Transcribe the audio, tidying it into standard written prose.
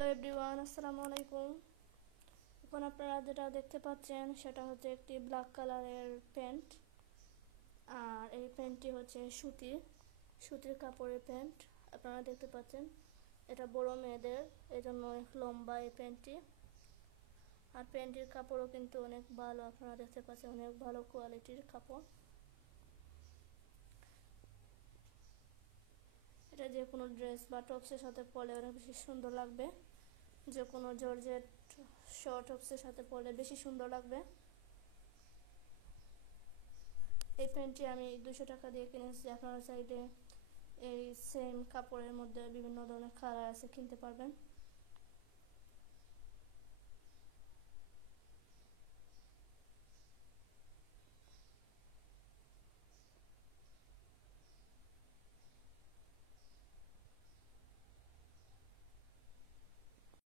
Hello everyone, আসসালামু আলাইকুম। এখন আপনারা যেটা দেখতে পাচ্ছেন সেটা হচ্ছে একটি ব্ল্যাক কালারের প্যান্ট। আর এই প্যান্টটি হচ্ছে সুতির কাপড়ের প্যান্ট। আপনারা দেখতে পাচ্ছেন এটা বড় মেয়েদের, এই জন্য অনেক লম্বা এই প্যান্টটি। আর প্যান্টের কাপড়ও কিন্তু অনেক ভালো, আপনারা দেখতে পাচ্ছেন অনেক ভালো কোয়ালিটির কাপড়। এটা যে কোনো ড্রেস বা টপসের সাথে পরলে অনেক বেশি সুন্দর লাগবে। যে কোনো জর্জেট শর্ট টপসের সাথে পরলে বেশি সুন্দর লাগবে। এই প্যান্টটি আমি 200 টাকা দিয়ে কিনেছি। আপনারা চাইলে এই সেম কাপড়ের মধ্যে বিভিন্ন ধরনের কালার আছে, কিনতে পারবেন।